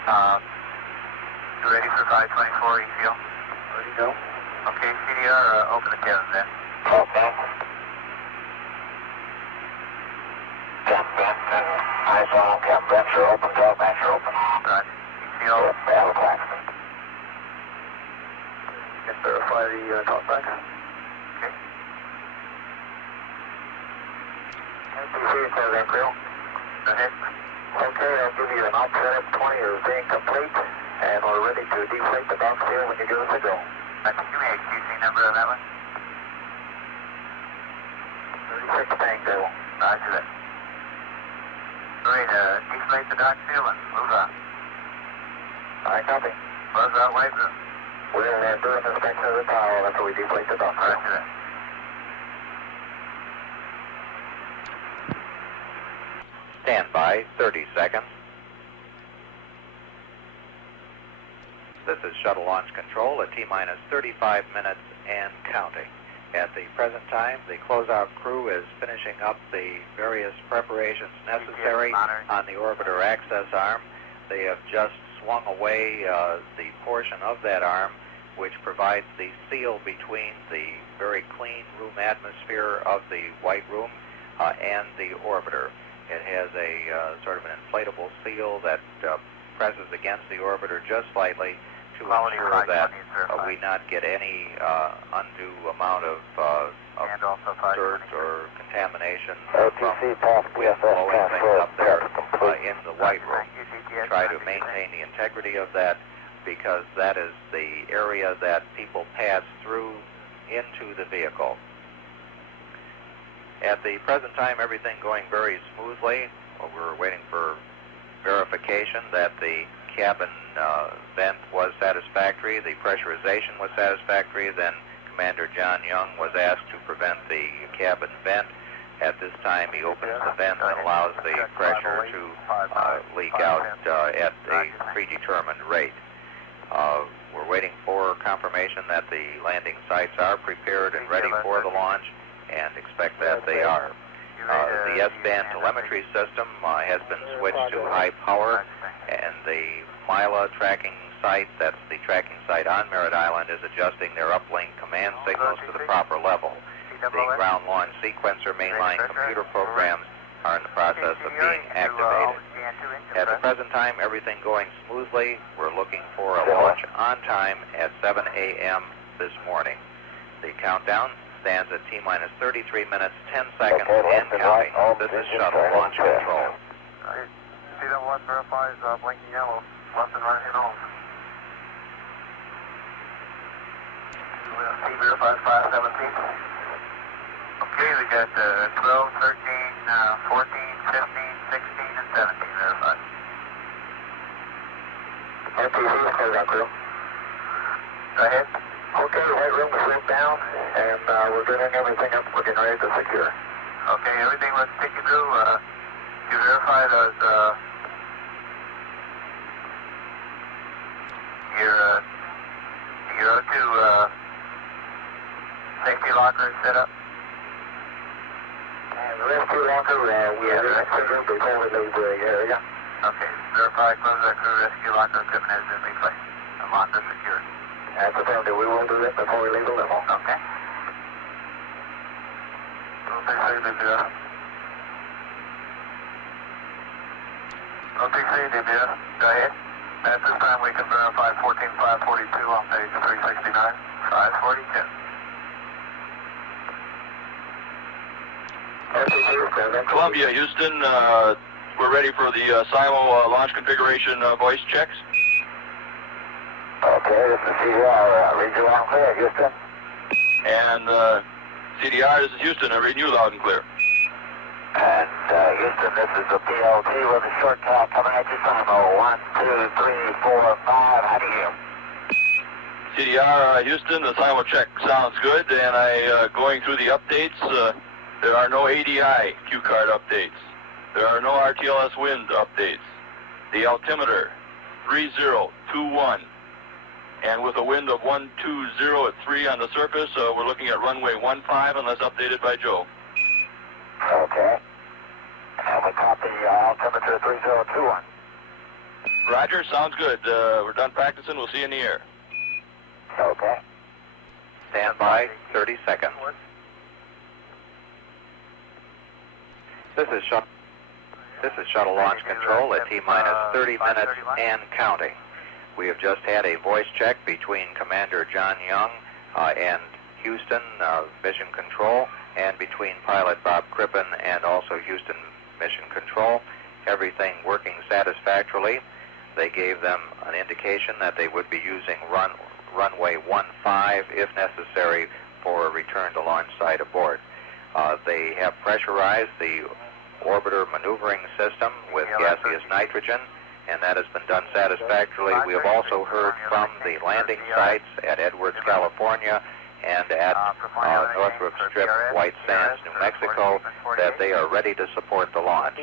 You ready for 524 ECO? Ready to go. Okay, CDR, open the cabin then. Okay. 10 vents and eyes on 10 vents are open, 12 vents are open. Roger. ECO. Battle class. Just verify the talkback. Okay. NTC, clear that crew. Go ahead. Okay, I'll give you an op setup 20 is being complete, and we're ready to deflate the box here when you give us a go. Give me a QC number on that one. 36 Tango. Roger that. Ready to deflate the dock seal and move on. I copy. Buzz out, wave room. We're doing inspection of the tower after we deflate the box. Roger that. Stand by 30 seconds. This is Shuttle Launch Control at T-minus 35 minutes and counting. At the present time, the closeout crew is finishing up the various preparations necessary on the orbiter access arm. They have just swung away the portion of that arm which provides the seal between the very clean room atmosphere of the white room and the orbiter. It has a sort of an inflatable seal that presses against the orbiter just slightly to ensure that we not get any undue amount of dirt or contamination from wind blowing things up there in the white room. Try to maintain the integrity of that because that is the area that people pass through into the vehicle. At the present time, everything going very smoothly. We're waiting for verification that the cabin vent was satisfactory, the pressurization was satisfactory. Then Commander John Young was asked to prevent the cabin vent. At this time, he opens the vent and allows the pressure to leak out at a predetermined rate. We're waiting for confirmation that the landing sites are prepared and ready for the launch, and expect that they are. The S-band telemetry system has been switched to high power, and the Mila tracking site, that's the tracking site on Merritt Island, is adjusting their uplink command signals to the proper level. The ground launch sequencer mainline computer programs are in the process of being activated. At the present time, everything going smoothly. We're looking for a launch on time at 7 a.m. this morning. The countdown stands at T-minus 33 minutes, 10 seconds, and counting. This is Shuttle Launch Control. CW1 verifies blinking yellow. Left and right, home. C verifies 517. Okay, we got 12, 13, 14, 15, 16, and 17 verified. NTC, clear that crew. Go ahead. Okay, the white room is lit down, and we're getting everything up. We're getting ready to secure. Okay, everything was taken through. You verify those, your O2 safety locker is set up? And the rescue locker, we have an exit room before we leave the area. Okay, verify close that crew rescue locker equipment has been replaced. The locker secured. That's affirmative. We will do that before we leave the level. Okay. OTC, DBS, go ahead. At this time, we can verify 14542 on page 369, 542. Columbia, Houston, we're ready for the SIMO launch configuration voice checks. Okay, this is CDR. Read you loud and clear, Houston. And CDR, this is Houston. I read you loud and clear. And Houston, this is the PLT with a short count coming at you, SIMO. 1, 2, 3, 4, 5. How do you? CDR, Houston, the SIMO check sounds good, and going through the updates, there are no ADI Q card updates. There are no RTLS wind updates. The altimeter, 3021. And with a wind of 120 at 3 on the surface, we're looking at runway 15 unless updated by Joe. Okay. And we copy altimeter 3021. Roger, sounds good. We're done practicing. We'll see you in the air. Okay. Stand by, 30 seconds. This is Shuttle Launch Control at T-minus 30 minutes and counting. We have just had a voice check between Commander John Young and Houston Mission Control, and between pilot Bob Crippen and also Houston Mission Control. Everything working satisfactorily. They gave them an indication that they would be using runway 15 if necessary for a return to launch site aboard. They have pressurized the orbiter maneuvering system with gaseous nitrogen, and that has been done satisfactorily. We have also heard from the landing sites at Edwards, California, and at Northrop Strip, White Sands, New Mexico, that they are ready to support the launch.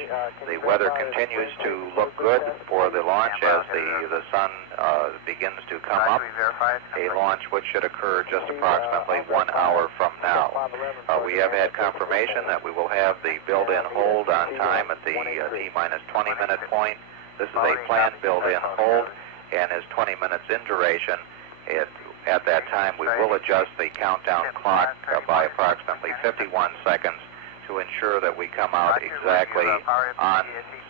The weather continues to look good for the launch as the sun begins to come up, a launch which should occur just approximately 1 hour from now. We have had confirmation that we will have the build-in hold on time at the T-minus 20-minute point. This is a planned build-in hold and is 20 minutes in duration. At that time, we will adjust the countdown clock by approximately 51 seconds to ensure that we come out exactly on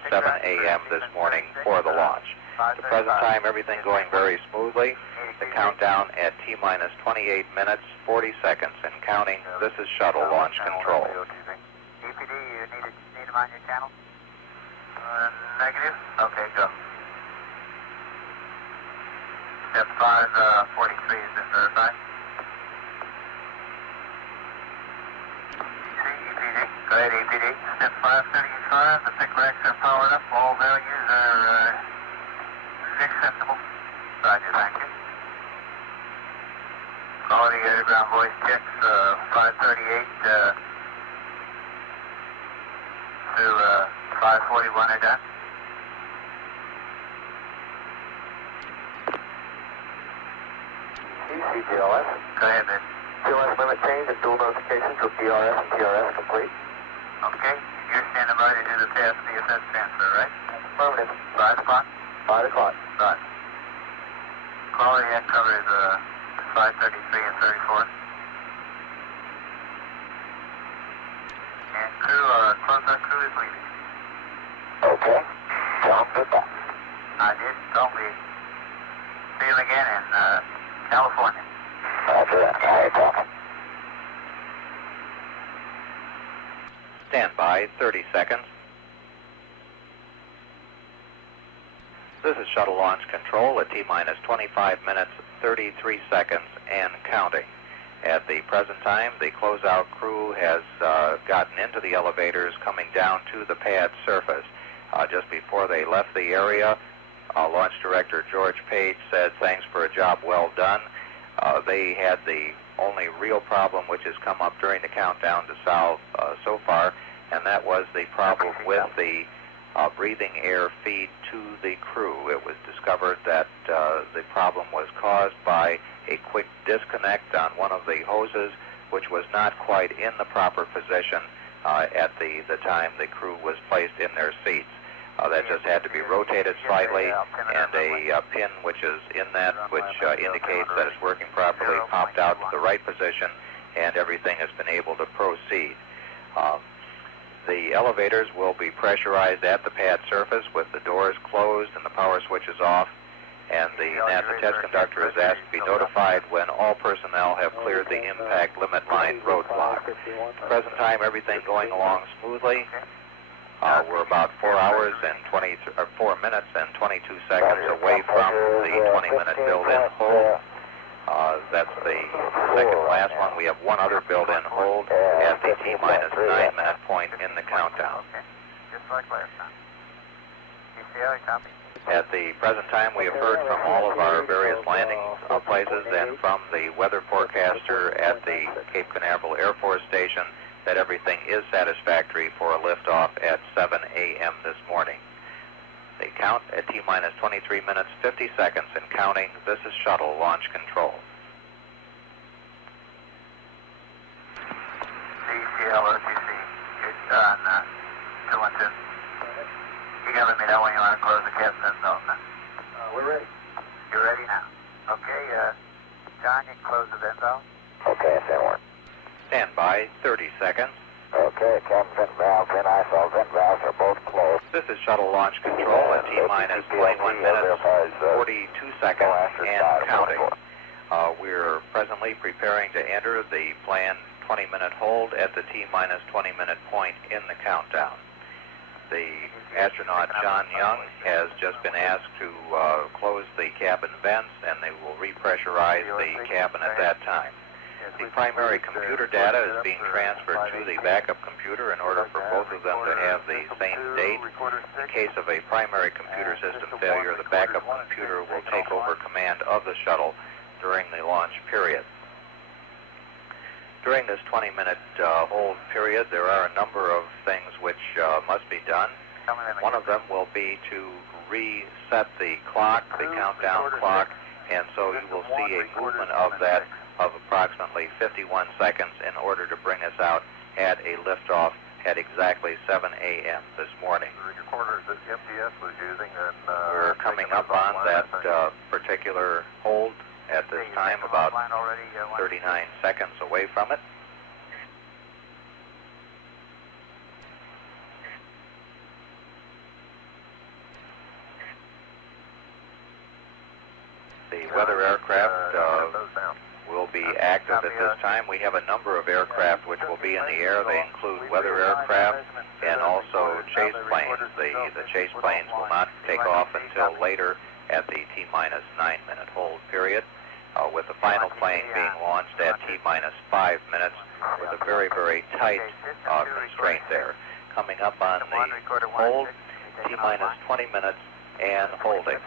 7 a.m. this morning for the launch. At the present time, everything going very smoothly. The countdown at T-minus 28 minutes, 40 seconds and counting. This is Shuttle Launch Control. EPD, you need him on your channel? Negative? Okay, go. Step 543 is this verified? EPD. Go ahead, EPD. Step 535, the pick racks are powered up. All values are acceptable. Roger, thank you. Quality air-to-ground voice checks, 538 to 541 are done. CTLS. Go ahead, man. TLS limit change and dual notifications for PRS and TRS complete. Okay, you're standing by to do the pass VSS transfer, right? Affirmative. 5 o'clock? 5 o'clock. Right. Quality head cover is 533 and 34. And crew, closeout crew is leaving. Okay. Tell them goodbye. I did. Don't leave. See you again in California. Roger that. All right, talking. Stand by, 30 seconds. This is Shuttle Launch Control at T-minus 25 minutes, 33 seconds and counting. At the present time, the closeout crew has gotten into the elevators coming down to the pad surface. Just before they left the area, Launch Director George Page said, "Thanks for a job well done." They had the only real problem which has come up during the countdown to solve so far, and that was the problem with the breathing air feed to the crew. It was discovered that the problem was caused by a quick disconnect on one of the hoses, which was not quite in the proper position at the time the crew was placed in their seats. That just had to be rotated slightly, and a pin which is in that, which indicates that it's working properly, popped out to the right position, and everything has been able to proceed. The elevators will be pressurized at the pad surface with the doors closed and the power switches off, and the NASA test conductor is asked to be notified when all personnel have cleared the impact limit line roadblock. At the present time, everything going along smoothly. We're about 4 minutes and 22 seconds away from the 20-minute build-in hold. That's the second last one. We have one other build-in hold at the T-minus 9-minute point in the countdown. Just like last time. ECI, copy. At the present time, we have heard from all of our various landing places and from the weather forecaster at the Cape Canaveral Air Force Station that everything is satisfactory for a liftoff at 7 a.m. this morning. They count at T-minus 23 minutes, 50 seconds and counting. This is Shuttle Launch Control. CCL, OCC, it's on 212. You gotta let me know when you want to close the cabin. No, close the vent valve. Okay, SN1. Stand by 30 seconds. Okay, cabin vent valves and ISO vent valves are both closed. This is shuttle launch control at T-minus 21 minutes, 42 seconds, and counting. We're presently preparing to enter the planned 20-minute hold at the T-minus 20-minute point in the countdown. The astronaut John Young has just been asked to close the cabin vents, and they will repressurize the cabin at that time. The primary computer data is being transferred to the backup computer in order for both of them to have the same date. In case of a primary computer system failure, the backup computer will take over command of the shuttle during the launch period. During this 20-minute hold period, there are a number of things which must be done. One of them will be to reset the clock, the countdown clock, and so you will see a movement of that of approximately 51 seconds in order to bring us out at a liftoff at exactly 7 a.m. this morning. We're coming up on that particular hold at this time, about 39 seconds away from it. The weather aircraft will be active at this time. We have a number of aircraft which will be in the air. They include weather aircraft and also chase planes. The chase planes will not take off until later at the T-minus 9-minute hold period, with the final plane being launched at T-minus 5 minutes with a very, very tight constraint there. Coming up on the hold, T-minus 20 minutes and holding.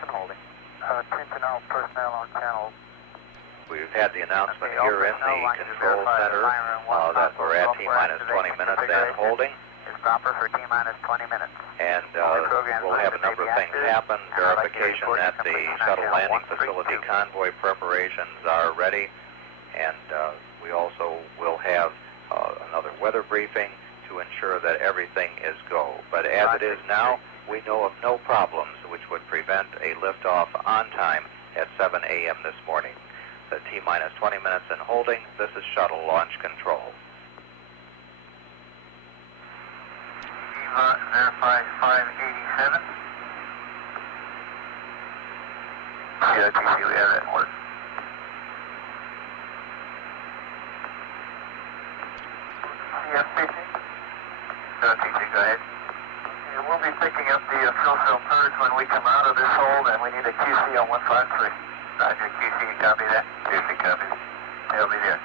We've had the announcement here in the control center that we're at T-minus 20 minutes and holding. Proper for T-minus 20 minutes. And we'll have a number of things happen. Verification that the shuttle landing facility convoy preparations are ready. And we also will have another weather briefing to ensure that everything is go. But as it is now, we know of no problems which would prevent a liftoff on time at 7 a.m. this morning. The T-minus 20 minutes and holding. This is shuttle launch control. Verify 587. COTC, we have that work. CFPC? COTC, go ahead. Yeah, we'll be picking up the fuel cell purge when we come out of this hold, and we need a QC on 153. Roger, QC, you copy that? QC copies. They'll be there.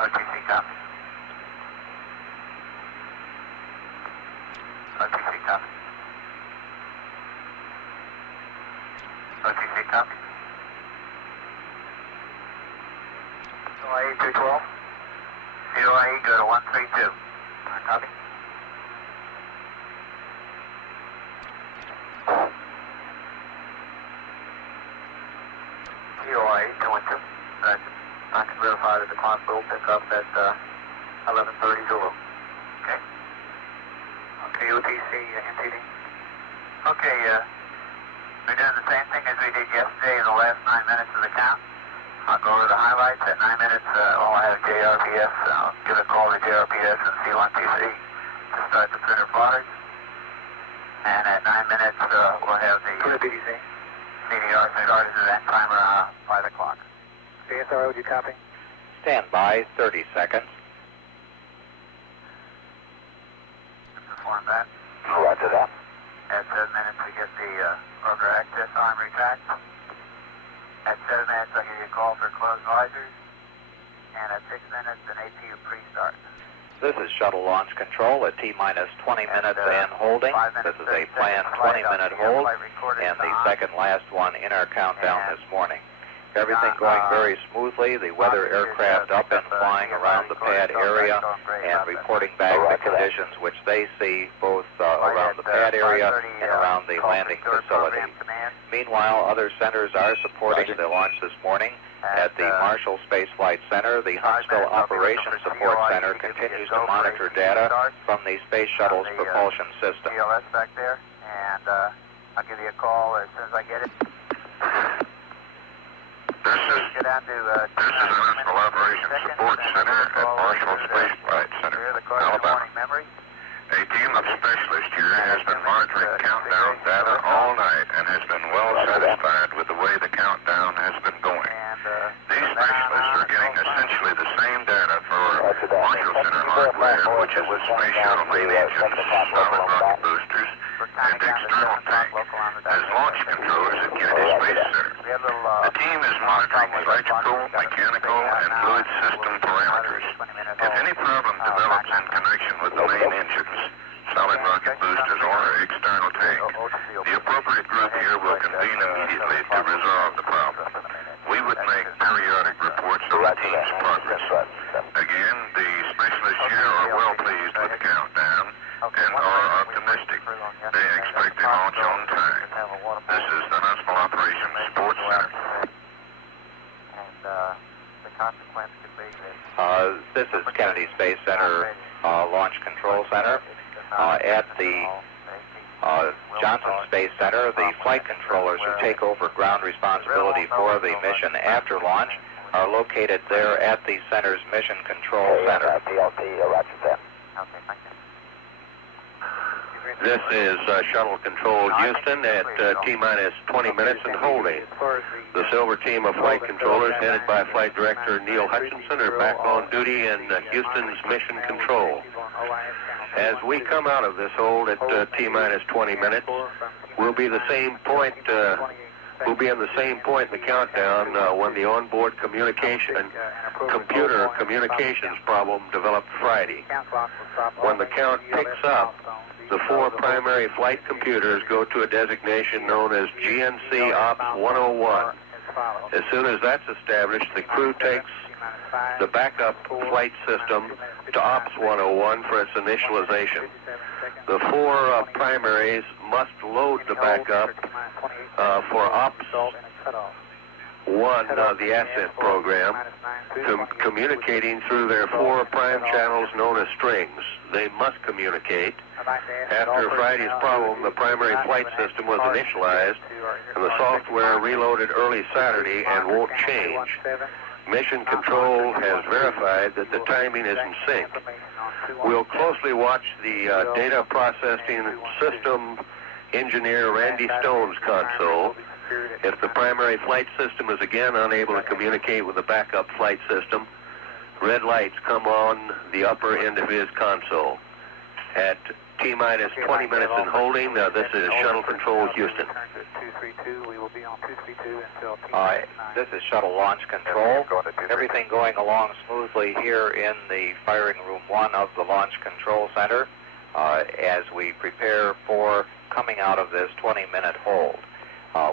OTC copies. OTC copy. OTC copy. COIE 212. COIE, go to 132. Copy. COIE 212. I can verify that the clock will pick up at 11:30 Zulu. Okay. OTC, NTD. Okay, we're doing the same thing as we did yesterday in the last 9 minutes of the count. I'll go over the highlights. At 9 minutes, I'll have JRPS. I'll give a call to JRPS and C1TC to start the printer plotters. And at 9 minutes, we'll have the CDR started at that timer 5 o'clock. CSR, would you copy? Stand by 30 seconds. Perform that. Roger that. At 7 minutes, we get the rotor access arm retract. At 7 minutes, I'll give you a call for closed visors. And at 6 minutes, an APU pre-start. This is shuttle launch control at T-minus 20 minutes and holding. This is a planned 20-minute hold and the second last one in our countdown this morning. Everything going very smoothly, the weather aircraft up and flying around the pad area and reporting back the conditions which they see both around the pad area and around the landing facility. Meanwhile, other centers are supporting the launch this morning. At the Marshall Space Flight Center, the Hengveld Operations Support Center continues to monitor data from the Space Shuttle's propulsion system. TLS back there, and I'll give you a call as soon as I get it. This is the Municipal Operations Support Center at Marshall Space Flight Center, Alabama. A team of specialists here has been monitoring countdown data all night and has been well satisfied with the way the countdown has been going. These specialists are getting essentially the same data for Marshall Center hardware, which is the Space Shuttle main engines, solid rocket boosters, and external tank, as launch controllers at Kennedy Space Center. The team is monitoring electrical, mechanical, and fluid system parameters. If any problem develops in connection with the main engines, solid rocket boosters, or external tank, the appropriate group here will convene immediately to resolve the problem. We would make periodic reports on the team's progress. Again, the specialists here are well pleased with the countdown and are optimistic. They expect a launch on time. This is the Municipal Operations Support Center. This is Kennedy Space Center Launch Control Center. At the Johnson Space Center, the flight controllers who take over ground responsibility for the mission after launch are located there at the center's Mission Control Center. This is Shuttle Control Houston at T-minus 20 minutes and holding. The Silver team of flight controllers headed by Flight Director Neil Hutchinson are back on duty in Houston's Mission Control. As we come out of this hold at T-minus 20 minutes, we'll be the same point. We'll be in the same point in the countdown when the onboard communication and computer communications problem developed Friday. When the count picks up, the 4 primary flight computers go to a designation known as GNC Ops 101. As soon as that's established, the crew takes the backup flight system to Ops 101 for its initialization. The 4 primaries must load the backup for Ops 1, the Ascent program, communicating through their 4 prime channels known as strings. They must communicate. After Friday's problem, the primary flight system was initialized and the software reloaded early Saturday and won't change. Mission Control has verified that the timing is in sync. We'll closely watch the data processing system engineer Randy Stone's console. If the primary flight system is again unable to communicate with the backup flight system, red lights come on the upper end of his console. At T-minus 20 minutes and holding, this is Shuttle Control Houston. This is Shuttle Launch Control. Everything going along smoothly here in the firing room 1 of the Launch Control Center as we prepare for coming out of this 20-minute hold.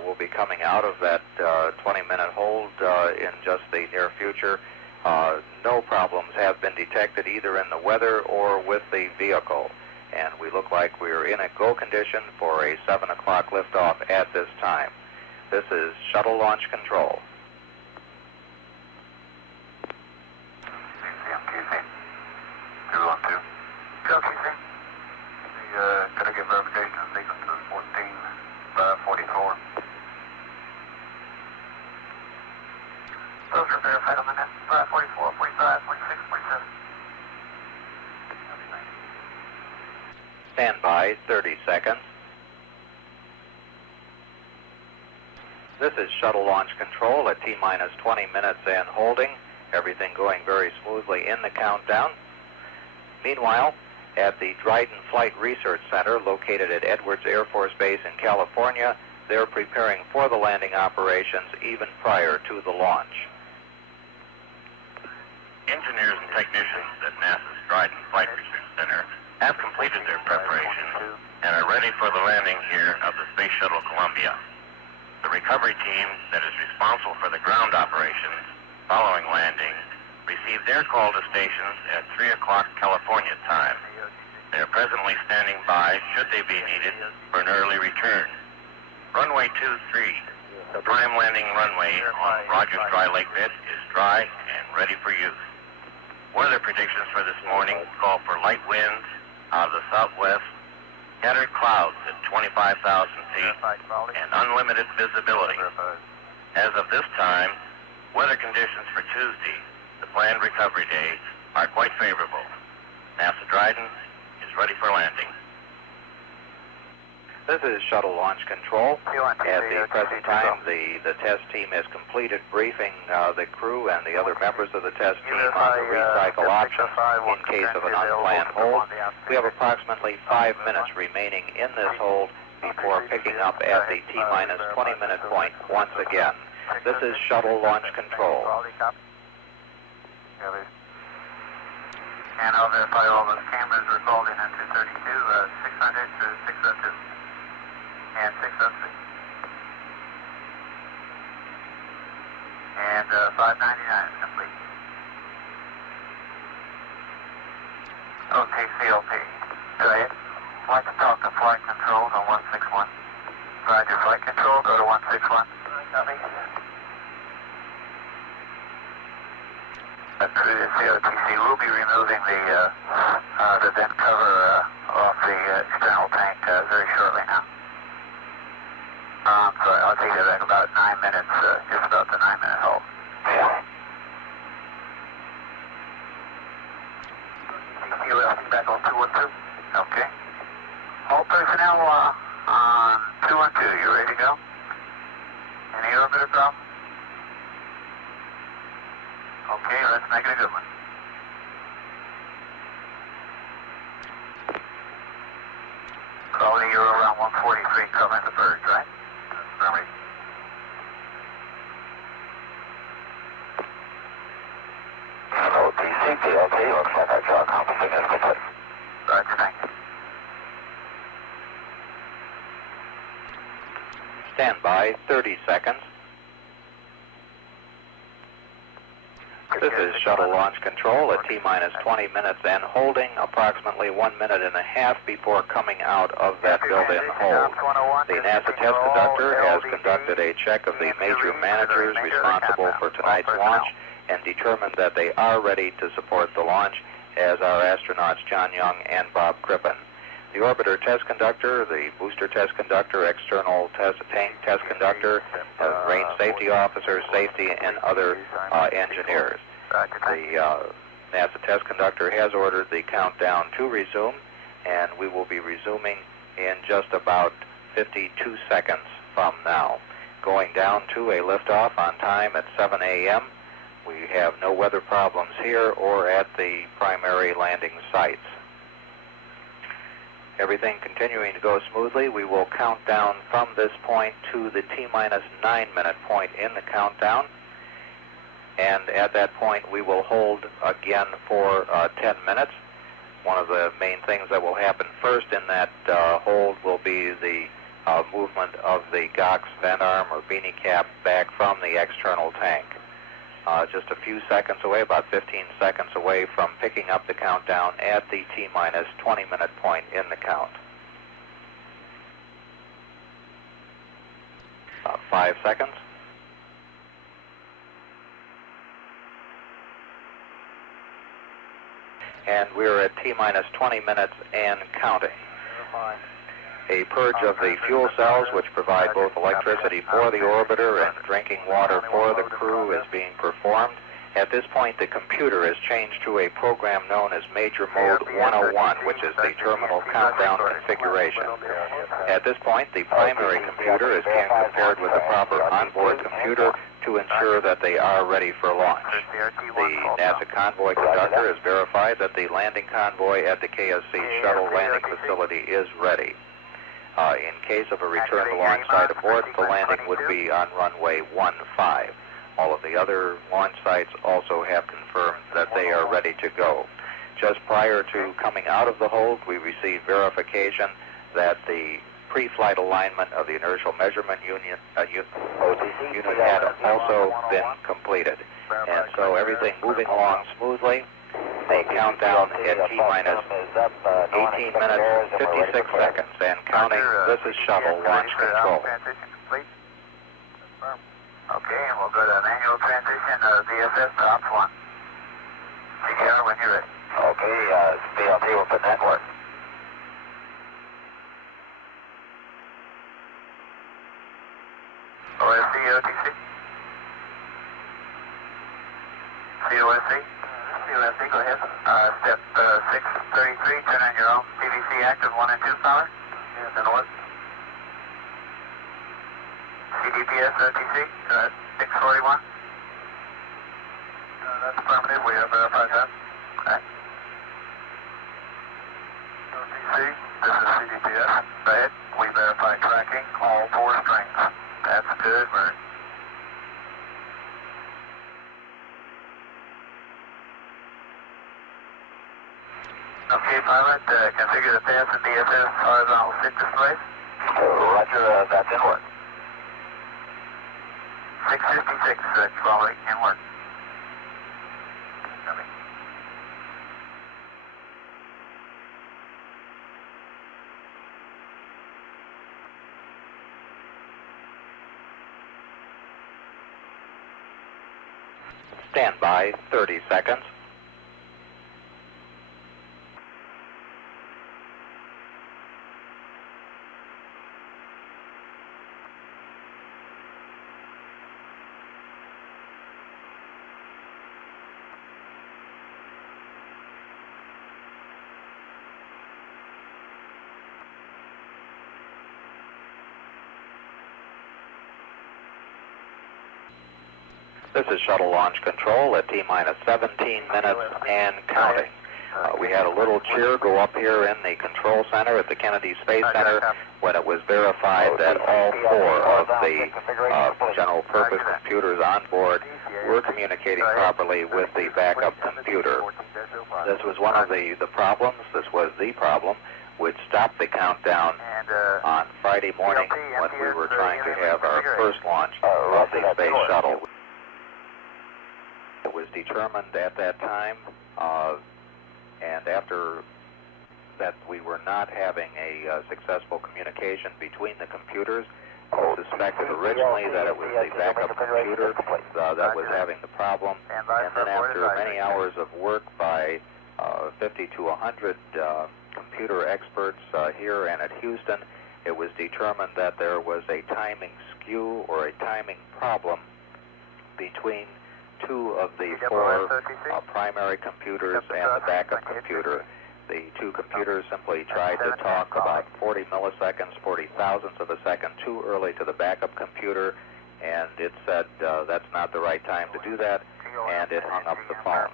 We'll be coming out of that 20-minute hold in just the near future. No problems have been detected either in the weather or with the vehicle. And we look like we're in a go condition for a 7 o'clock liftoff at this time. This is Shuttle Launch Control. QC. 212. Go QC. Gotta get verification of sequence to 1444. Those are verified on the net. 544, 45, 46, 47. Stand by 30 seconds. This is Shuttle Launch Control at T-minus 20 minutes and holding. Everything going very smoothly in the countdown. Meanwhile, at the Dryden Flight Research Center located at Edwards Air Force Base in California, they're preparing for the landing operations even prior to the launch. Engineers and technicians at NASA's Dryden Flight Research Center have completed their preparations and are ready for the landing here of the Space Shuttle Columbia. The recovery team that is responsible for the ground operations following landing received their call to stations at 3 o'clock California time. They are presently standing by should they be needed for an early return. Runway 23, the prime landing runway on Rogers Dry Lake Bed, is dry and ready for use. Weather predictions for this morning call for light winds out of the southwest, scattered clouds at 25,000 feet, and unlimited visibility. As of this time, Weather conditions for Tuesday, the planned recovery day, are quite favorable. NASA Dryden is ready for landing. This is Shuttle Launch Control. At the present time, the test team has completed briefing the crew and the other members of the test team on the recycle option in case of an unplanned hold. We have approximately 5 minutes remaining in this hold before picking up at the T-minus 20-minute point once again. This is Shuttle Launch Control. And I'll verify all those cameras are called in into 32, 600 to 602. And 606. And 599 is complete. Okay, CLP. Go ahead. I'd like to talk to flight controls on 161. Roger, flight control, go to 161. Copy. Crew to COTC, we'll be removing the vent cover off the external tank very shortly now. So I'll take it back about 9 minutes, just about the 9-minute hold. You're back on 212? Okay. All personnel on 212, you ready to go? Any orbiter problem? Okay, let's make it a good one. Quality, you're around 143 covering the birds, right? Sorry. OTC, PLT, looks like our jaw compassing is complete. Roger, thank you. Stand by 30 seconds. This is Shuttle Launch Control at T-minus 20 minutes and holding approximately 1 minute and a half before coming out of that built-in hold. The NASA test conductor has conducted a check of the major managers responsible for tonight's launch and determined that they are ready to support the launch, as are astronauts John Young and Bob Crippen. The orbiter test conductor, the booster test conductor, external tank test conductor, range safety officer, safety, and other engineers. The NASA test conductor has ordered the countdown to resume, and we will be resuming in just about 52 seconds from now. Going down to a liftoff on time at 7 a.m. We have no weather problems here or at the primary landing sites. Everything continuing to go smoothly, we will count down from this point to the T-minus 9-minute point in the countdown. And at that point, we will hold again for 10 minutes. One of the main things that will happen first in that hold will be the movement of the GOX vent arm or beanie cap back from the external tank. Just a few seconds away, about 15 seconds away from picking up the countdown at the T-minus 20-minute point in the count. 5 seconds. And we're at T-minus 20 minutes and counting. A purge of the fuel cells, which provide both electricity for the orbiter and drinking water for the crew, is being performed. At this point, the computer is changed to a program known as Major Mode 101, which is the terminal countdown configuration. At this point, the primary computer is being compared with the proper onboard computer to ensure that they are ready for launch. The NASA convoy conductor has verified that the landing convoy at the KSC shuttle landing facility is ready. In case of a return to launch site abort, the landing would be on runway 15. All of the other launch sites also have confirmed that they are ready to go. Just prior to coming out of the hold, we received verification that the pre-flight alignment of the inertial measurement unit had also been completed. And so everything moving along smoothly. The countdown at T-minus 18 minutes, 56 seconds, and counting. This is Shuttle Launch Control. Okay, and we'll go to manual transition of VSS to Ops 1. CDR when you're ready. Okay, BLT will put that work. OSC, OTC. USC. USC, go ahead. Step 633, turn on your own CVC active 1 and 2 power. Yes, and what? CDPS OTC, 641. That's affirmative, we have verified that. Okay. OTC, this is CDPS. Go ahead, we verify tracking, all 4 strings. That's good, Bird. Okay, pilot, configure the path and DSS horizontal stick display. Roger, that's in work. 656, quality, in work. Coming. Stand by 30 seconds. This is shuttle launch control at T-minus 17 minutes and counting. We had a little cheer go up here in the control center at the Kennedy Space Center when it was verified that all 4 of the general purpose computers on board were communicating properly with the backup computer. This was one of the problems. This was the problem which stopped the countdown on Friday morning when we were trying to have our first launch of the Space Shuttle. It was determined at that time, and after that we were not having a successful communication between the computers. We suspected originally that it was the backup computer that was having the problem, and then after many hours of work by 50 to 100 computer experts here and at Houston, it was determined that there was a timing skew or a timing problem between 2 of the 4 primary computers and the backup computer. The 2 computers simply tried to talk about 40 milliseconds, 40 thousandths of a second too early to the backup computer, and it said that's not the right time to do that, and it hung up the phone.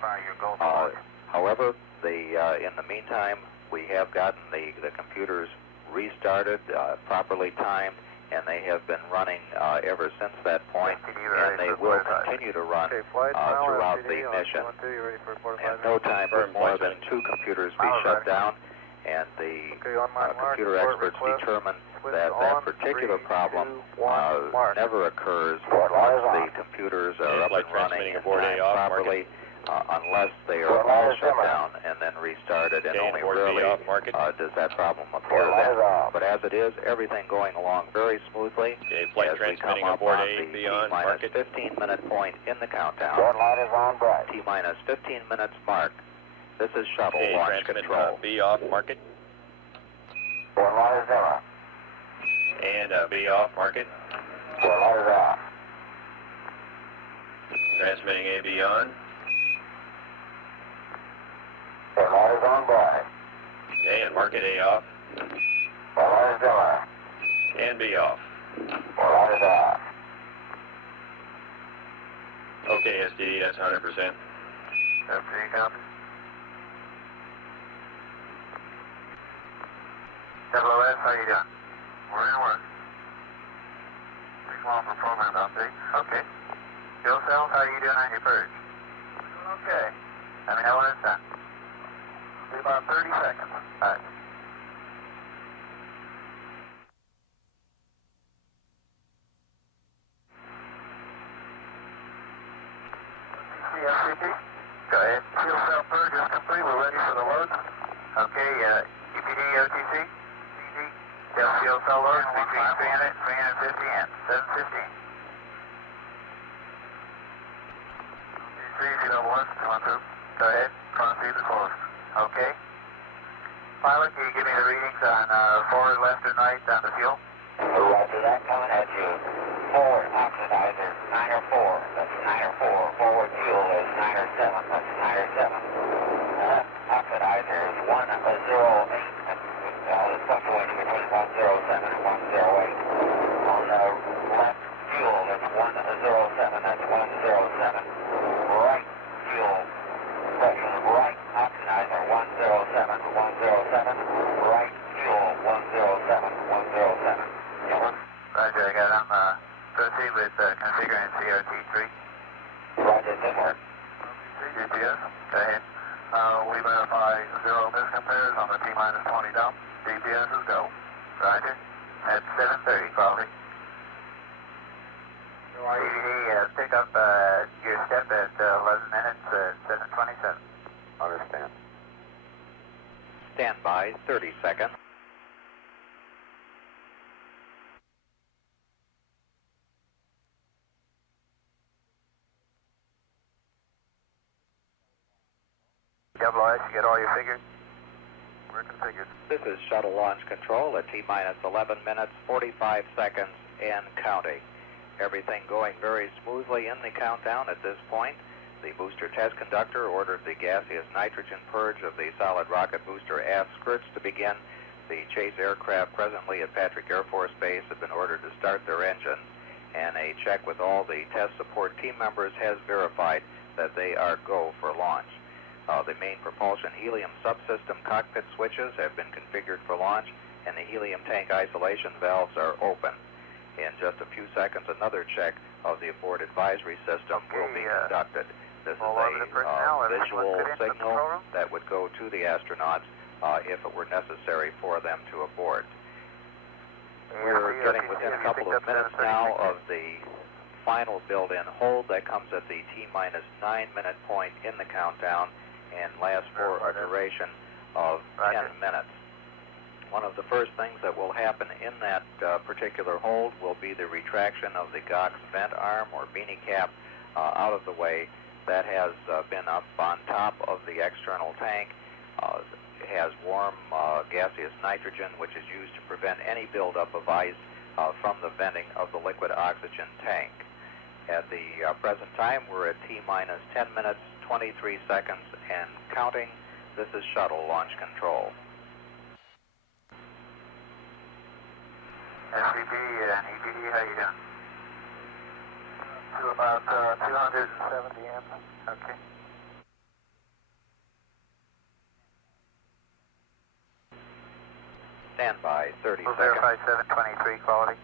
However, in the meantime, we have gotten the computers restarted, properly timed, and they have been running ever since that point, and they will continue to run throughout the mission. At no time will more than 2 computers be shut down, and the computer experts determined that that particular problem never occurs once the computers are up and running and timed properly, unless they are all shut down and then restarted, and only rarely does that problem appear then. But as it is, everything going along very smoothly as we come up on the T-minus 15-minute point in the countdown. T-minus 15 minutes mark. This is shuttle launch control. B off market. And B off market. Transmitting AB on. Okay, and market A off. And B off. Okay, STD, that's 100%. Okay, copy. WS, how you doing? We're in work. 6-1 for program update. Okay. Fuel cells, how you doing on your purge? Doing okay. Let me know when it's done. Be about 30 seconds. All right. CFCP, go ahead. Fuel cell purge is complete. We're ready for the load. Okay, EPD, OTC, CD, fuel cell loads between 300, 350, and 715. If you don't want to, go ahead. Proceed to close. Okay. Pilot, can you give me the readings on forward, left, and right on the fuel? Roger that, coming at you. Forward oxidizer, 9 or 4. That's 9 or 4. Forward fuel is 9 or 7. That's 9 or 7. Left oxidizer is 108. It's fluctuating between 107 and 108. On the left fuel, it's 107. That's 107. Right fuel, right oxidizer, 107. 107. Right fuel, 107. 107. Roger, I got them. Proceed with configuring CRT3. Roger, this work. GPS, go ahead. We verify 0 miscompares on the T-minus 20 dump. GPS is go. Roger. At 7:30, quality. CDD, pick up your step at 11 minutes at 7:27. Understand. Stand by 30 seconds. Double S, you get all your figures? We're configured. This is shuttle launch control at T-minus 11 minutes, 45 seconds, and counting. Everything going very smoothly in the countdown at this point. The booster test conductor ordered the gaseous nitrogen purge of the solid rocket booster aft skirts to begin. The chase aircraft presently at Patrick Air Force Base have been ordered to start their engines, and a check with all the test support team members has verified that they are go for launch. The main propulsion helium subsystem cockpit switches have been configured for launch, and the helium tank isolation valves are open. In just a few seconds, another check of the abort advisory system will be conducted. This is a visual signal that would go to the astronauts if it were necessary for them to abort. We're getting within a couple of minutes now of the final build-in hold that comes at the T-minus 9-minute point in the countdown and lasts for a duration of 10 minutes. One of the first things that will happen in that particular hold will be the retraction of the GOX vent arm or beanie cap out of the way. That has been up on top of the external tank. It has warm gaseous nitrogen, which is used to prevent any buildup of ice from the venting of the liquid oxygen tank. At the present time, we're at T-minus 10 minutes, 23 seconds, and counting. This is shuttle launch control. SVP and EGD, how you doing? To about 270 amps. Okay. Stand by 30 We'll seconds. verify 723 quality.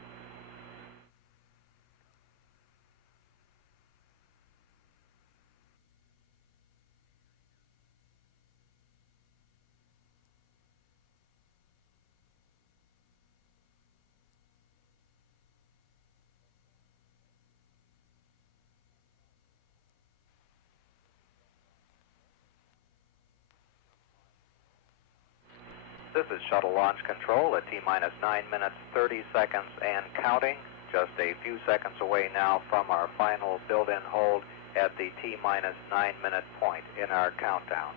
This is shuttle launch control at T-minus 9 minutes, 30 seconds, and counting. Just a few seconds away now from our final build-in hold at the T-minus 9-minute point in our countdown.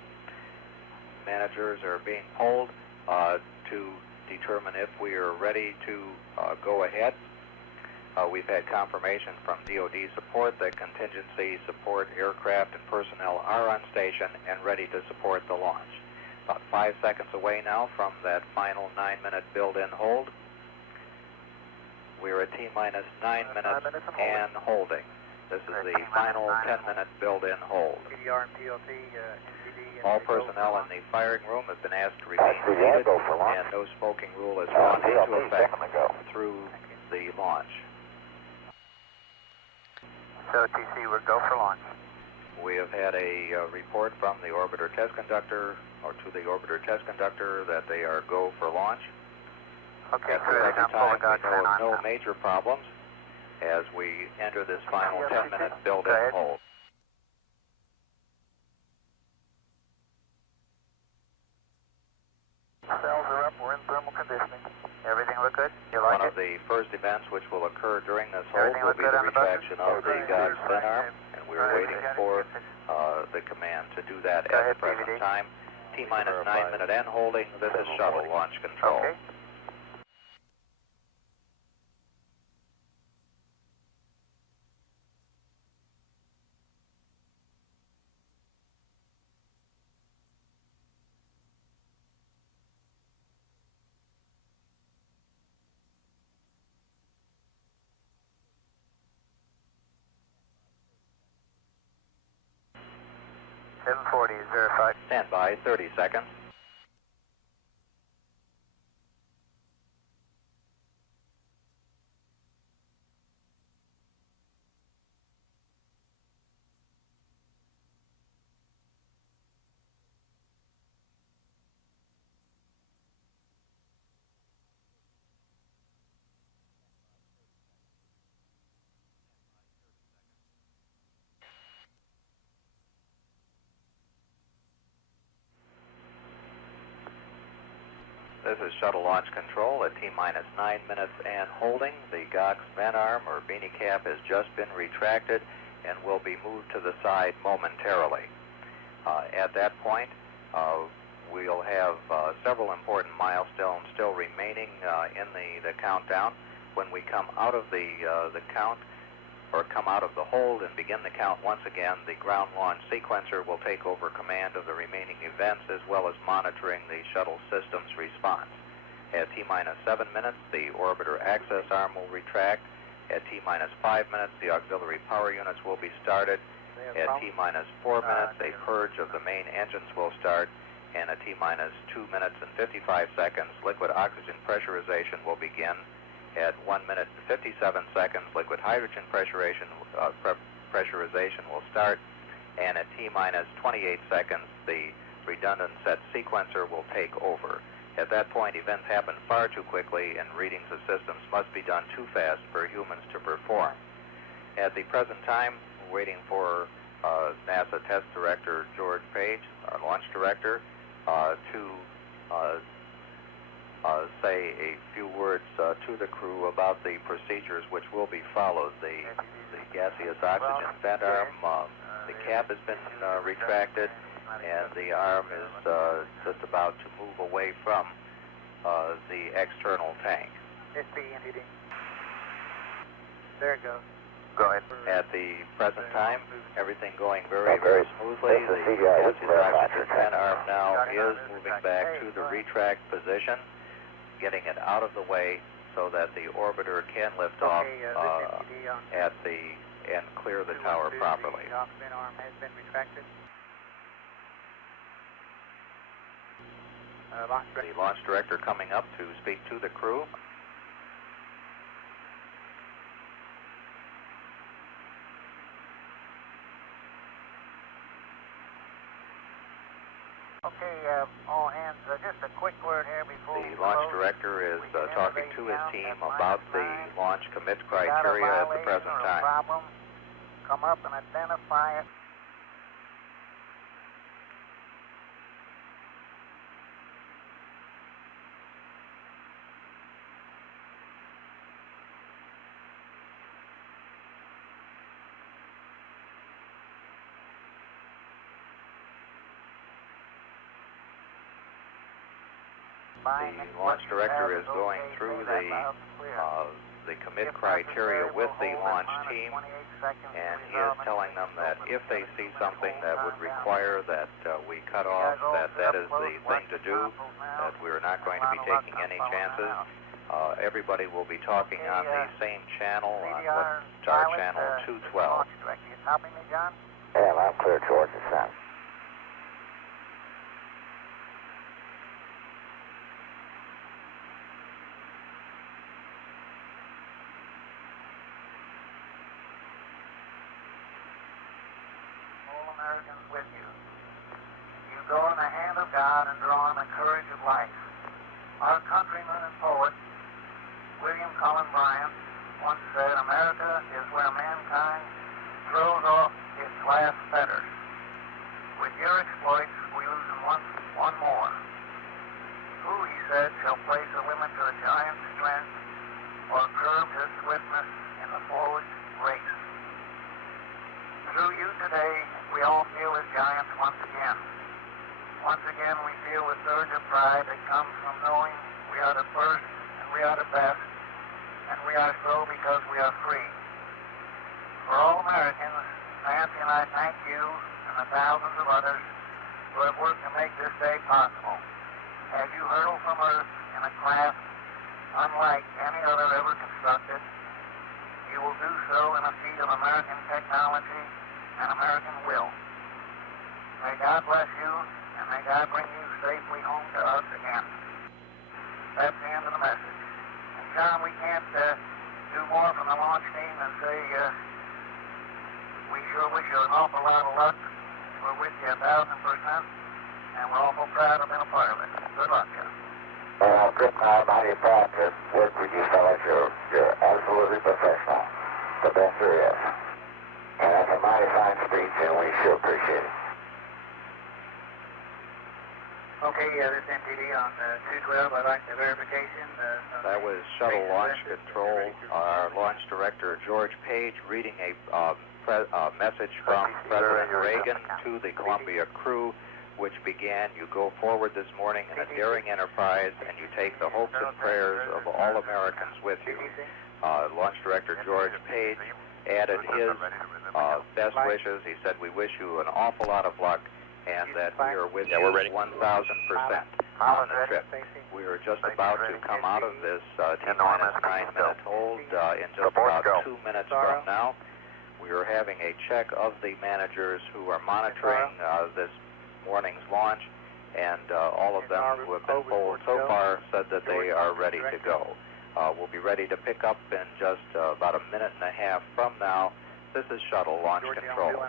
Managers are being polled to determine if we are ready to go ahead. We've had confirmation from DoD support that contingency support aircraft and personnel are on station and ready to support the launch. About 5 seconds away now from that final 9-minute build-in hold. We're at T-minus 9 minutes and holding. This is the final 10-minute build-in hold. All personnel in the firing room have been asked to remain seated, and no smoking rule has gone into effect through the launch. So TC, we're go for launch. We have had a report from the orbiter test conductor, or to the orbiter test conductor, that they are go for launch. Okay, At the present time, we know of no major problems as we enter this final 10-minute build-in hold. Cells are up, we're in thermal conditioning. Everything look good? You like One it? of the first events which will occur during this hold will be the retraction of the GOX fin arm, and we're waiting for the command to do that at the present time. T-minus 9-minute and holding. This is shuttle launch control. Okay. 740 is verified. Stand by 30 seconds. This is Shuttle Launch Control at T-minus 9 minutes and holding. The GOX vent arm or beanie cap has just been retracted and will be moved to the side momentarily. At that point, we'll have several important milestones still remaining in the countdown. When we come out of the count, or come out of the hold and begin the count once again, the ground launch sequencer will take over command of the remaining events as well as monitoring the shuttle system's response. At T-minus 7 minutes, the orbiter access arm will retract. At T-minus 5 minutes, the auxiliary power units will be started. At T-minus 4 minutes, a purge of the main engines will start. And at T-minus 2 minutes and 55 seconds, liquid oxygen pressurization will begin. At 1 minute and 57 seconds, liquid hydrogen pressurization will start. And at T-minus 28 seconds, the redundant set sequencer will take over. At that point, events happen far too quickly, and readings of systems must be done too fast for humans to perform. At the present time, we're waiting for NASA Test Director George Page, our launch director, to say a few words to the crew about the procedures which will be followed. The gaseous oxygen vent arm, the cap has been retracted, and the arm is just about to move away from the external tank. SPNDD. There it goes. Go ahead. At the present time, everything going very, very smoothly. The gaseous oxygen vent arm now is moving back to the retract position, getting it out of the way so that the orbiter can lift off at the and clear the tower properly. The oxygen arm has been retracted. The launch director coming up to speak to the crew. Okay, all hands, just a quick word here before the launch director is talking to his team about the launch commit criteria at the present time. Problem, come up and identify it. The launch director is going through the commit criteria with the launch team, and he is telling them that if they see something that would require that we cut off, that is the thing to do, that we're not going to be taking any chances. Everybody will be talking on the same channel, on what's our channel 212. You copy me, John? Yeah, I'm clear, George. It's sent. Americans with you. You go in the hand of God and draw on the courage of life. Our countryman and poet, William Cullen Bryant, once said, America is where mankind throws off its last fetters. With your exploits, we loosen one more. Who, he said, shall place a limit to the giant's strength or curb his swiftness in the forward race? Through you today, we all feel as giants once again. Once again, we feel the surge of pride that comes from knowing we are the first and we are the best, and we are so because we are free. For all Americans, Nancy and I thank you and the thousands of others who have worked to make this day possible. As you hurtle from Earth in a craft unlike any other ever constructed, you will do so in a feat of American technology and American will. May safely home to us again. That's the end of the message. And John, we can't do more from the launch team than say we sure wish you an awful lot of luck. We're with you 1,000%, and we're awful proud to have been a part of it. Good luck, John. Crippen, I'm mighty proud to work with you fellas. You're absolutely professional. The best there is. And that's a mighty fine speech, and we sure appreciate it. Okay, this NTD on 212, I'd like the verification. That was Shuttle Launch Control. Our launch director, George Page, reading a message from President Reagan to the Columbia crew, which began, you go forward this morning in a daring enterprise, and you take the hopes and prayers of all Americans with you. Launch director George Page added his best wishes. He said, we wish you an awful lot of luck, and that we are with you 1,000% on the trip. We are just about to come out of this T-minus 9-minute hold in just about 2 minutes from now. We are having a check of the managers who are monitoring this morning's launch, and all of them who have been polled so far said that they are ready to go. We'll be ready to pick up in just about a minute and a half from now. This is Shuttle Launch Control.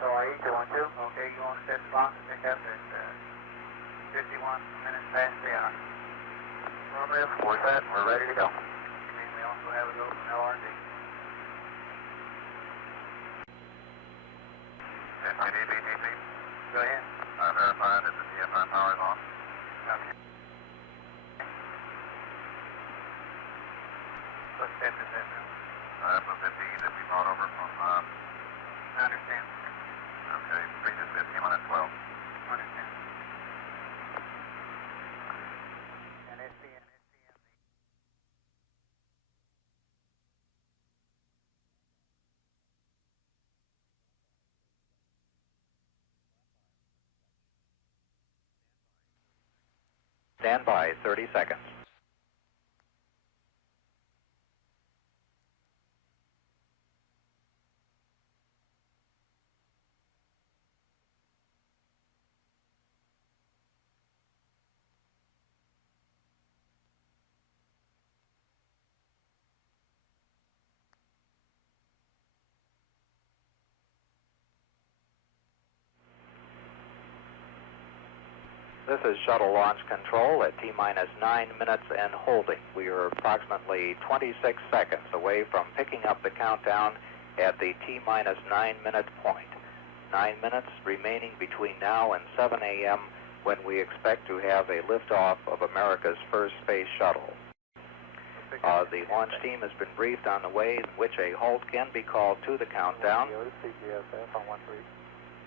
So RE212, okay, you want to set the box and pick up at 51 minutes past the hour. Progress, we're set, we're ready to go. And we also have a go from LRD. NTD, BTC. Go ahead. Verified that the TFI power is on. Okay. What step is that now? That's the 50 that we brought over from, I understand. okay, previous 50 minutes 12. Understand. And STM. Stand by, 30 seconds. This is Shuttle Launch Control at T-minus 9 minutes and holding. We are approximately 26 seconds away from picking up the countdown at the T-minus 9-minute point. 9 minutes remaining between now and 7 a.m. when we expect to have a liftoff of America's first space shuttle. The launch team has been briefed on the way in which a halt can be called to the countdown.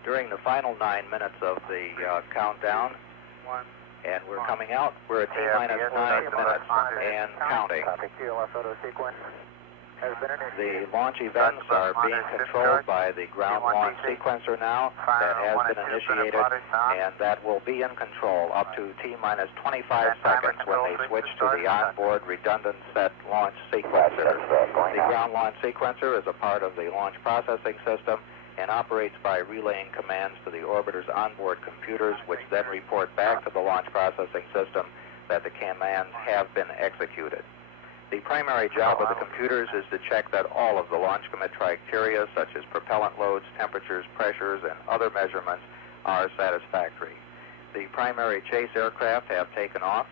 During the final 9 minutes of the countdown, and we're coming out, we're at T-minus 9 minutes and counting. The launch events are being controlled by the ground launch sequencer now. That has been initiated, and that will be in control up to T-minus 25 seconds when they switch to the onboard redundant set launch sequencer. The ground launch sequencer is a part of the launch processing system and operates by relaying commands to the orbiter's onboard computers, which then report back to the launch processing system that the commands have been executed. The primary job of the computers is to check that all of the launch commit criteria, such as propellant loads, temperatures, pressures, and other measurements, are satisfactory. The primary chase aircraft have taken off.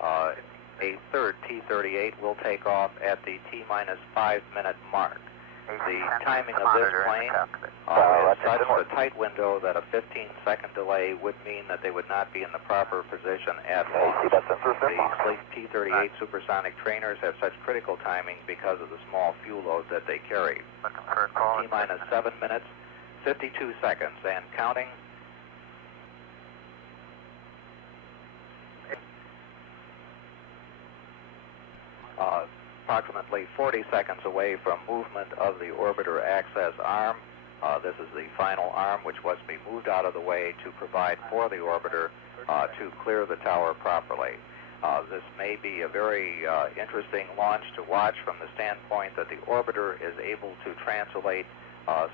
A third T-38 will take off at the T-minus 5-minute mark. The timing of this plane is such a tight window that a 15-second delay would mean that they would not be in the proper position at launch. The sleek T-38 supersonic trainers have such critical timing because of the small fuel load that they carry. T-minus 7 minutes, 52 seconds, and counting. Approximately 40 seconds away from movement of the orbiter access arm. This is the final arm which was to be moved out of the way to provide for the orbiter to clear the tower properly. This may be a very interesting launch to watch from the standpoint that the orbiter is able to translate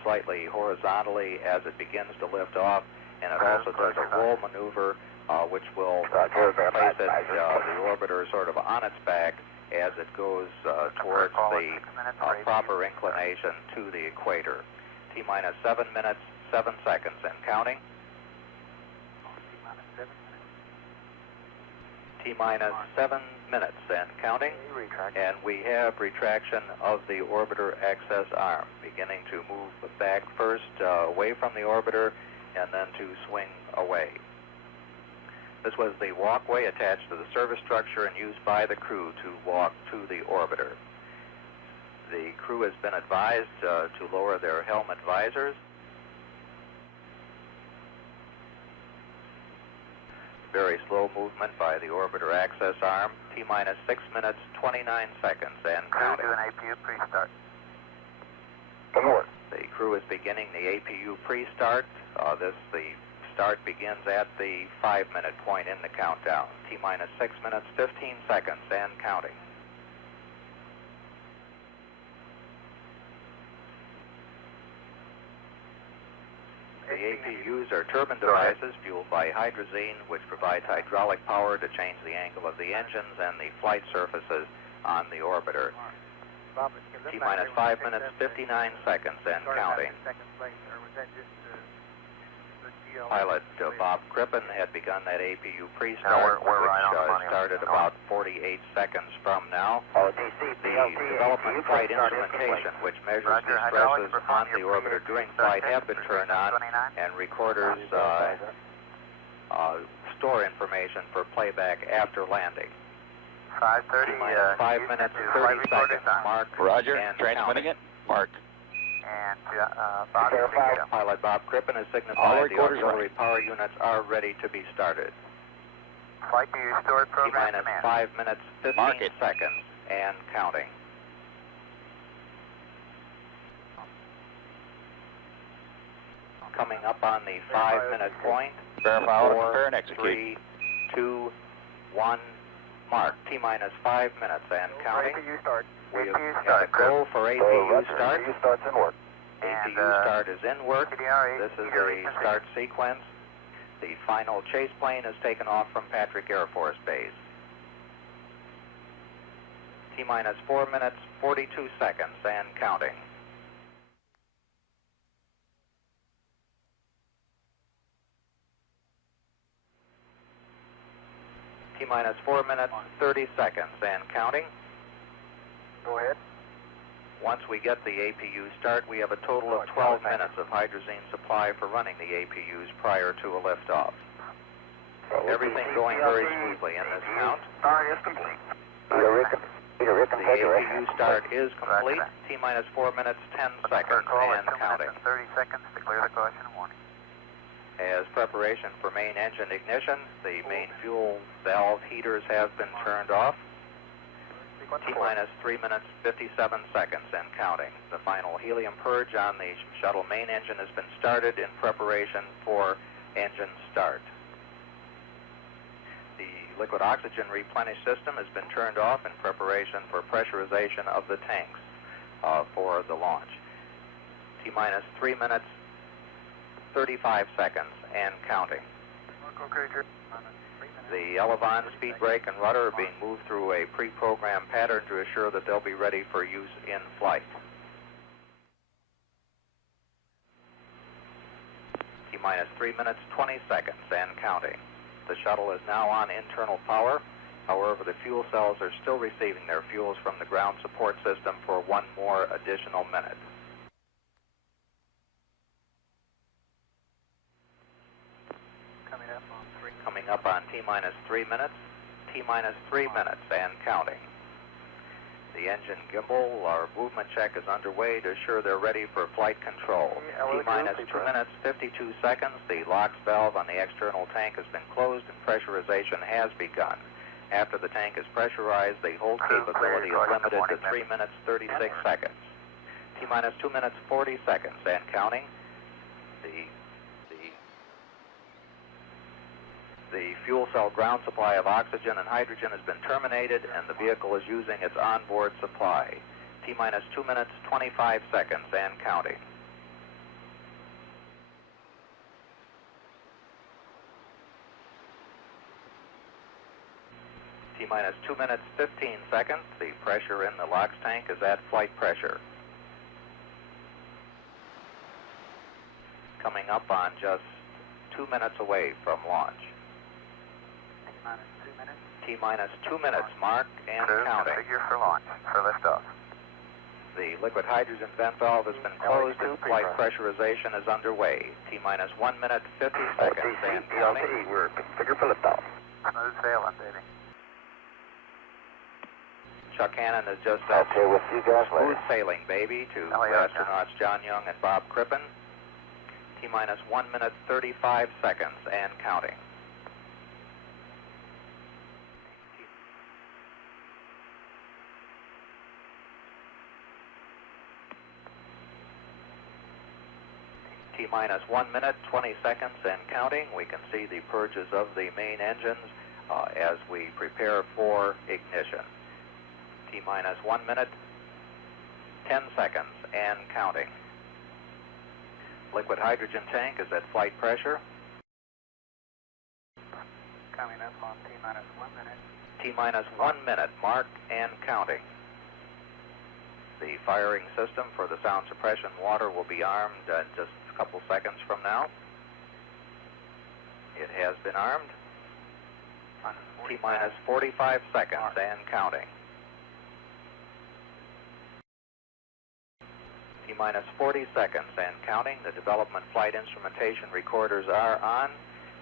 slightly horizontally as it begins to lift off, and it also does a roll maneuver which will place it, the orbiter sort of on its back as it goes towards the proper inclination to the equator. T-minus 7 minutes, 7 seconds, and counting. T-minus 7 minutes and counting, and we have retraction of the orbiter access arm, beginning to move back first away from the orbiter and then to swing away. This was the walkway attached to the service structure and used by the crew to walk to the orbiter. The crew has been advised to lower their helmet visors. Very slow movement by the orbiter access arm. T-minus 6 minutes, 29 seconds, and counting. Do an APU pre-start. The crew is beginning the APU pre-start. The start begins at the 5-minute point in the countdown. T-minus 6 minutes, 15 seconds, and counting. The APUs are turbine devices fueled by hydrazine, which provides hydraulic power to change the angle of the engines and the flight surfaces on the orbiter. T-minus 5 minutes, 59 seconds, and counting. Pilot Bob Crippen had begun that APU pre-start, which started about 48 seconds from now. The development flight instrumentation, which measures the stresses on the orbiter during flight, have been turned on, and recorders store information for playback after landing. 5:30. 5 minutes, 30 seconds. Mark. Roger. And Transmitting it. Mark. And Pilot Bob Crippen has signified the auxiliary power units are ready to be started. flight to your stored program T-minus command. 5 minutes, 15 seconds, and counting. Coming up on the 5-minute point. Verify, 4, and execute. 3, 2, 1, mark. T-minus 5 minutes and counting. APU start. We have a go for APU start. APU starts in work. APU start is in work. This is a start sequence. The final chase plane is taken off from Patrick Air Force Base. T-minus 4 minutes, 42 seconds, and counting. T-minus 4 minutes, 30 seconds, and counting. Go ahead. Once we get the APU start, we have a total of 12 minutes of hydrazine supply for running the APUs prior to a liftoff. Everything going very smoothly in this count. Start is complete. The APU start is complete. T-minus 4 minutes, 10 seconds, and counting. 30 seconds to clear the caution warning. As preparation for main engine ignition, the main fuel valve heaters have been turned off. T-minus 3 minutes, 57 seconds, and counting. The final helium purge on the shuttle main engine has been started in preparation for engine start. The liquid oxygen replenish system has been turned off in preparation for pressurization of the tanks for the launch. T-minus 3 minutes, 35 seconds, and counting. The Elevon speed brake and rudder are being moved through a pre-programmed pattern to assure that they'll be ready for use in flight. T-minus 3 minutes, 20 seconds, and counting. The shuttle is now on internal power. However, the fuel cells are still receiving their fuels from the ground support system for one more additional minute. Coming up on T-minus 3 minutes, T-minus 3 minutes, and counting. The engine gimbal, our movement check is underway to assure they're ready for flight control. T-minus 2 minutes, 52 seconds. The LOX valve on the external tank has been closed and pressurization has begun. After the tank is pressurized, the hold capability is limited to 3 minutes, 36 seconds. T-minus 2 minutes, 40 seconds, and counting. The fuel cell ground supply of oxygen and hydrogen has been terminated, and the vehicle is using its onboard supply. T-minus 2 minutes, 25 seconds, and counting. T-minus 2 minutes, 15 seconds. The pressure in the LOX tank is at flight pressure. Coming up on just 2 minutes away from launch. T-minus 2 minutes. T-minus 2 minutes, mark, and counting. Configure for launch, for liftoff. The liquid hydrogen vent valve has been closed and flight pressurization is underway. T-minus 1 minute, 50 seconds, and counting. We're configured for liftoff. Smooth sailing, baby. Chuck Hannon has just said Okay, we'll see you guys later. smooth sailing, baby, to yeah, astronauts John Young and Bob Crippen. T-minus 1 minute, 35 seconds, and counting. T-minus 1 minute, 20 seconds, and counting. We can see the purges of the main engines as we prepare for ignition. T-minus 1 minute, 10 seconds, and counting. Liquid hydrogen tank is at flight pressure. Coming up on T-minus 1 minute. T-minus 1 minute, mark, and counting. The firing system for the sound suppression water will be armed just a couple seconds from now. It has been armed. T-minus 45 seconds, and counting. T-minus 40 seconds and counting. The development flight instrumentation recorders are on.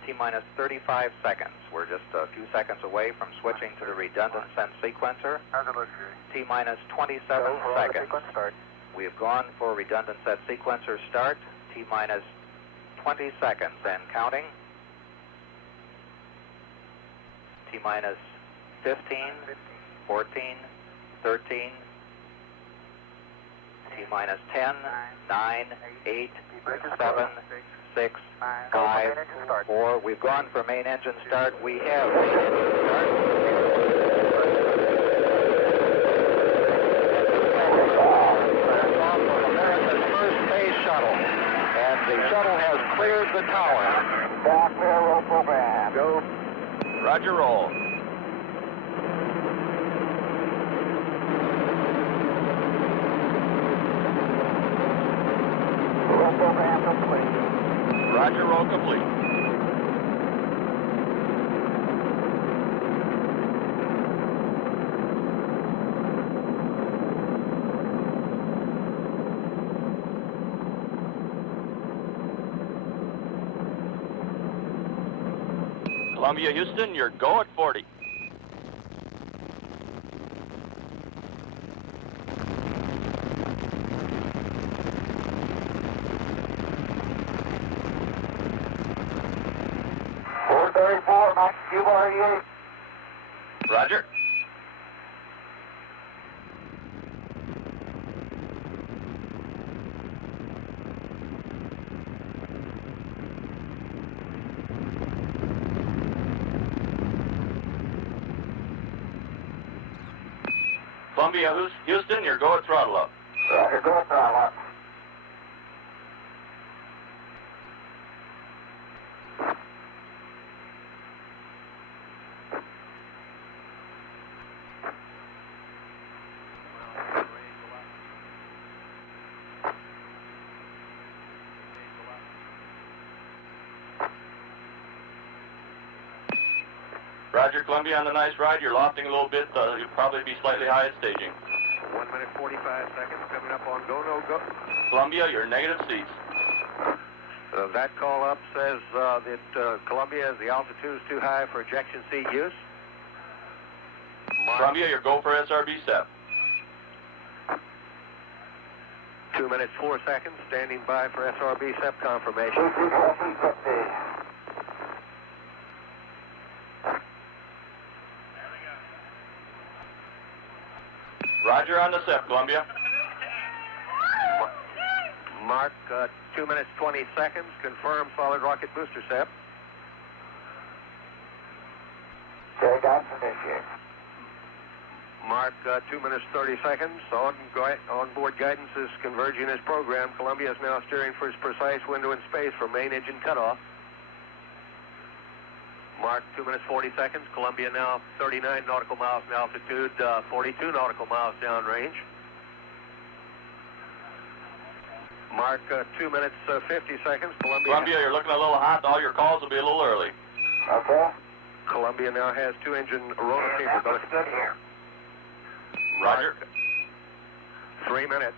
T-minus 35 seconds. We're just a few seconds away from switching to the redundant sense sequencer. How's it look, Jerry? T-minus 27 seconds. We have gone for redundant set sequencer start. T-minus 20 seconds and counting. T-minus 15, 14, 13, T-minus 10, 9, 8, 7, 6, 5, 4. We've gone for main engine start. We have main engine start. That's off of America's first space shuttle. And the shuttle has cleared the tower. Back there, roll program. Go. Roger, roll. Roll program complete. Roger, roll complete. Columbia, Houston, you're go at 40. Max Cuba 88. Roger. Columbia, Houston, you're go at throttle up. Roger, go at throttle up. Roger, Columbia, on the nice ride. You're lofting a little bit. You'll probably be slightly high at staging. 1 minute 45 seconds coming up on go, no go. Columbia, you're negative seats. That call up says that Columbia, the altitude is too high for ejection seat use. Columbia, you're go for SRB step. 2 minutes 4 seconds, standing by for SRB SEP confirmation. Roger on the SEP, Columbia. Mark 2 minutes, 20 seconds. Confirm solid rocket booster step. Takeoff initiated. Mark 2 minutes, 30 seconds. Onboard guidance is converging as programmed. Columbia is now steering for its precise window in space for main engine cutoff. Mark 2 minutes, 40 seconds. Columbia now 39 nautical miles in altitude, 42 nautical miles downrange. Mark 2 minutes, 50 seconds. Columbia, you're looking a little hot. All your calls will be a little early. Okay. Columbia now has 2-engine rotor capability. Good here. Roger. 3 minutes.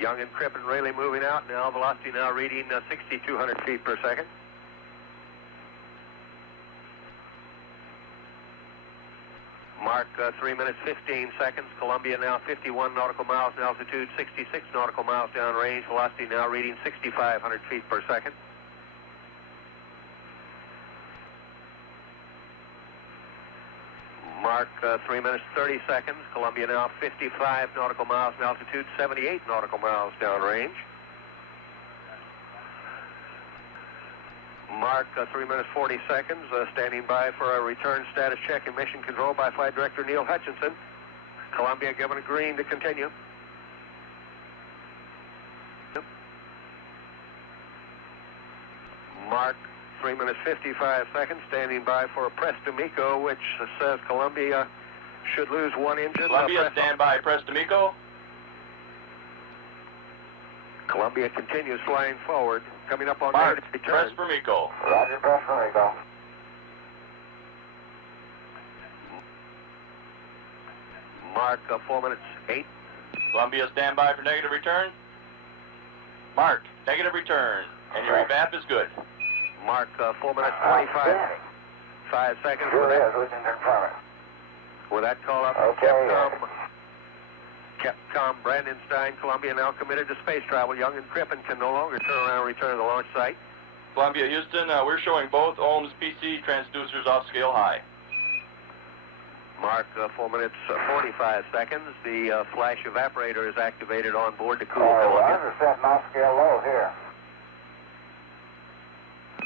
Young and Crippen really moving out now. Velocity now reading 6,200 feet per second. Mark 3 minutes, 15 seconds. Columbia now 51 nautical miles in altitude, 66 nautical miles downrange. Velocity now reading 6,500 feet per second. Mark 3 minutes, 30 seconds. Columbia now 55 nautical miles in altitude, 78 nautical miles downrange. Mark 3 minutes, 40 seconds. Standing by for a return status check and mission control by Flight Director Neil Hutchinson. Columbia given a green to continue. Mark 3 minutes, 55 seconds. Standing by for a press to MECO, which says Columbia should lose one engine. Columbia, stand by. Press to MECO. Columbia continues flying forward. Coming up on Mark, its return. press for MECO. Roger, press for MECO. Mark 4 minutes, 8. Columbia, stand by for negative return. Mark, negative return. And your revamp is good. Mark 4 minutes, 25. 5 seconds Sure with that. is, we can confirm it. With that call up from Capcom Brandon Stein. Columbia now committed to space travel. Young and Crippen can no longer turn around and return to the launch site. Columbia, Houston, we're showing both ohms PC transducers off scale high. Mark 4 minutes, 45 seconds. The flash evaporator is activated on board to cool We're Columbia. under set mouth scale low here.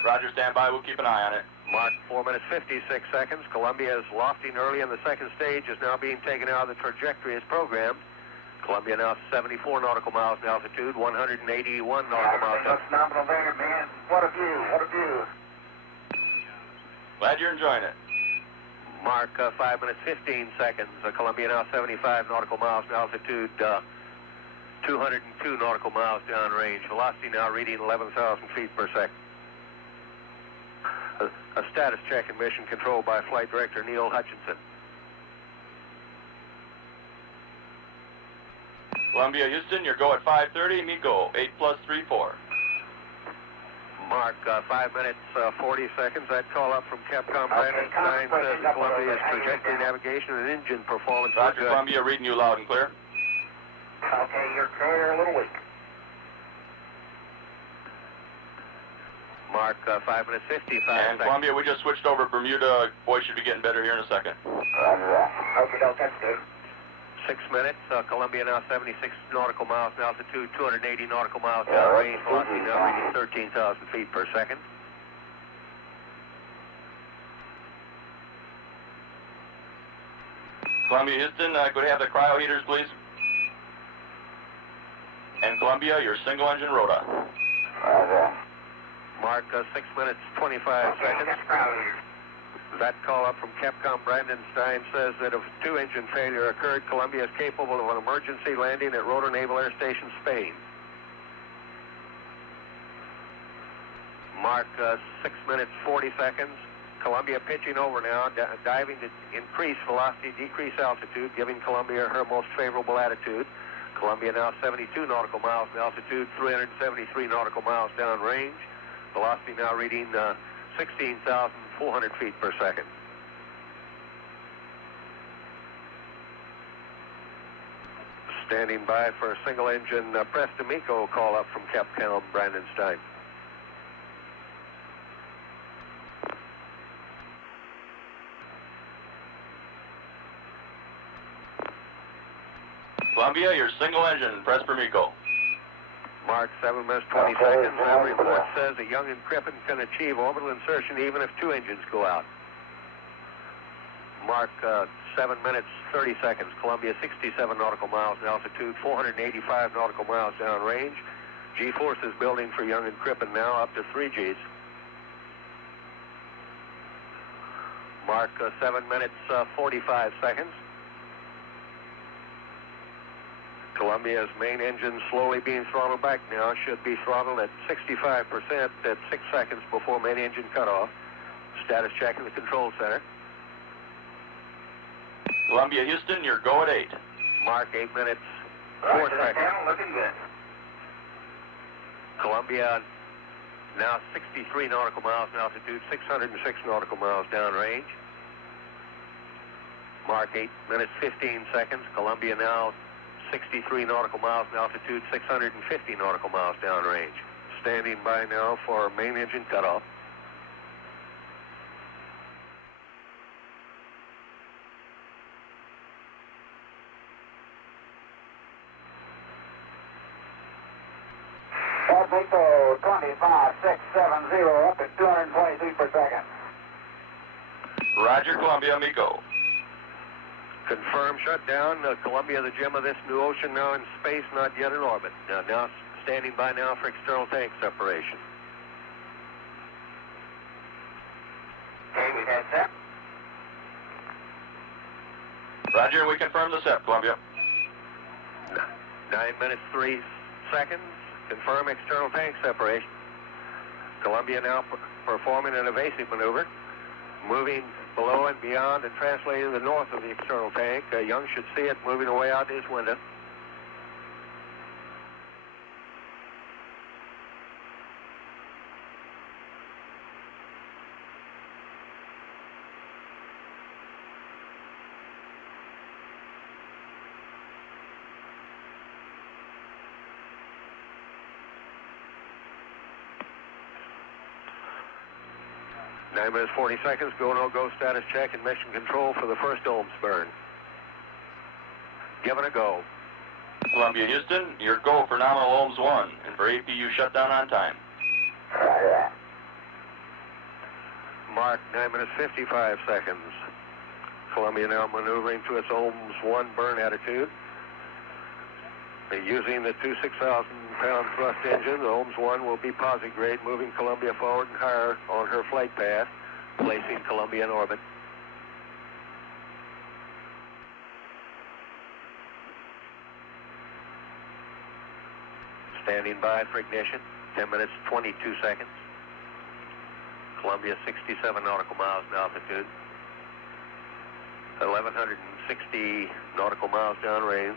Roger, stand by. We'll keep an eye on it. Mark 4 minutes, 56 seconds. Columbia is lofting early in the second stage, is now being taken out of the trajectory as programmed. Columbia now 74 nautical miles in altitude, 181 nautical miles. That's nominal there, man. What a view, what a view. Glad you're enjoying it. Mark 5 minutes, 15 seconds. Columbia now 75 nautical miles in altitude, 202 nautical miles downrange. Velocity now reading 11,000 feet per second. A status check and mission control by Flight Director Neil Hutchinson. Columbia, Houston, your go at 5:30. MECO, 8+34. Mark 5 minutes, 40 seconds. That call up from Capcom Brandon Stein says Columbia's trajectory, navigation, and engine performance are Roger, good. Columbia, reading you loud and clear. Okay, you're clear, a little weak. Mark 5 minutes, 55 And seconds. Columbia, we just switched over Bermuda. Boy, should be getting better here in a second. Roger that. Okay, no, that's good. 6 minutes. Columbia now 76 nautical miles in altitude, 280 nautical miles downrange. Velocity now reading 13,000 feet per second. Columbia, Houston, could we have the cryo heaters, please? And Columbia, your single engine rota. Roger. Mark 6 minutes, 25 seconds. That call up from Capcom Brandon Stein says that if 2-engine failure occurred, Columbia is capable of an emergency landing at Rotor Naval Air Station, Spain. Mark 6 minutes, 40 seconds. Columbia pitching over now, diving to increase velocity, decrease altitude, giving Columbia her most favorable attitude. Columbia now 72 nautical miles in altitude, 373 nautical miles downrange. Velocity now reading 16,400 feet per second. Standing by for a single engine press to MECO call up from Capcom Brandon Stein. Columbia, your single engine, press for MECO. Mark 7 minutes 20 seconds. That report says that Young and Crippen can achieve orbital insertion even if 2 engines go out. Mark 7 minutes 30 seconds. Columbia 67 nautical miles in altitude, 485 nautical miles downrange. G-force is building for Young and Crippen now up to 3 Gs. Mark 7 minutes 45 seconds. Columbia's main engine slowly being throttled back now. Should be throttled at 65% at 6 seconds before main engine cutoff. Status check in the control center. Columbia Houston, your go at 8. Mark 8 minutes 4 seconds. Looking good. Columbia now 63 nautical miles in altitude, 606 nautical miles downrange. Mark 8 minutes 15 seconds. Columbia now 63 nautical miles in altitude, 650 nautical miles downrange. Standing by now for main engine cutoff. MECO 25670 up at 220 feet per second. Roger, Columbia, MECO. Confirm shutdown. Columbia, the gem of this new ocean, now in space, not yet in orbit. Now standing by now for external tank separation. Okay, we had SEP. Roger, we confirm the SEP, Columbia. 9 minutes 3 seconds. Confirm external tank separation. Columbia now performing an evasive maneuver, moving below and beyond and translating to the north of the external tank. Young should see it moving away out his window. Nine minutes 40 seconds. Go, no go status check and mission control for the first ohms burn. Given a go. Columbia Houston, your go for nominal ohms 1 and for APU shutdown on time. Mark 9 minutes 55 seconds. Columbia now maneuvering to its ohms 1 burn attitude. Using the two 6,000-pound thrust engine, the ohms 1 will be posigrade, moving Columbia forward and higher on her flight path, placing Columbia in orbit. Standing by for ignition, 10 minutes 22 seconds. Columbia 67 nautical miles in altitude, 1,160 nautical miles downrange.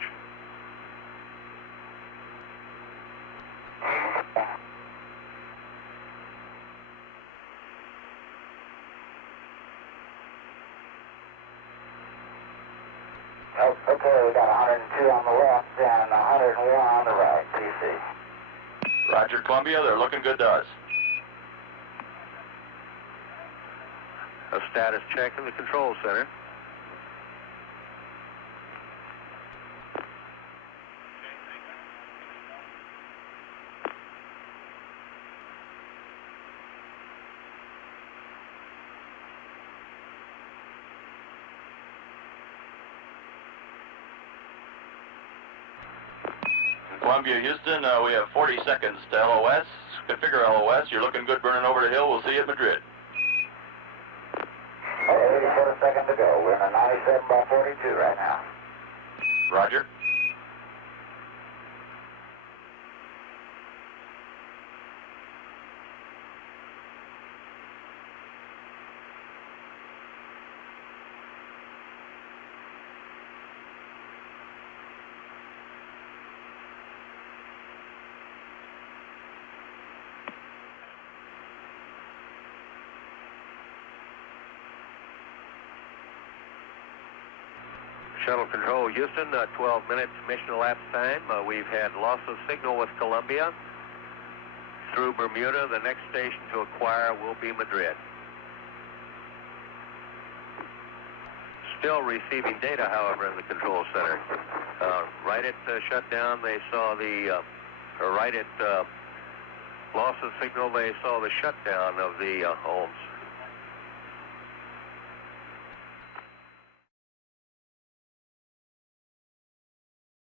Okay, we got 102 on the left and 101 on the right, PC. Roger, Columbia, they're looking good to us. A status check in the control center. Columbia Houston, we have 40 seconds to LOS. Configure LOS. You're looking good burning over the hill. We'll see you at Madrid. 84 seconds to go. We're in a 97 by 42 right now. Roger. Shuttle control, Houston, 12 minutes mission elapsed time. We've had loss of signal with Columbia through Bermuda. The next station to acquire will be Madrid. Still receiving data, however, in the control center. Right at shutdown, they saw the right at loss of signal, they saw the shutdown of the Holmes.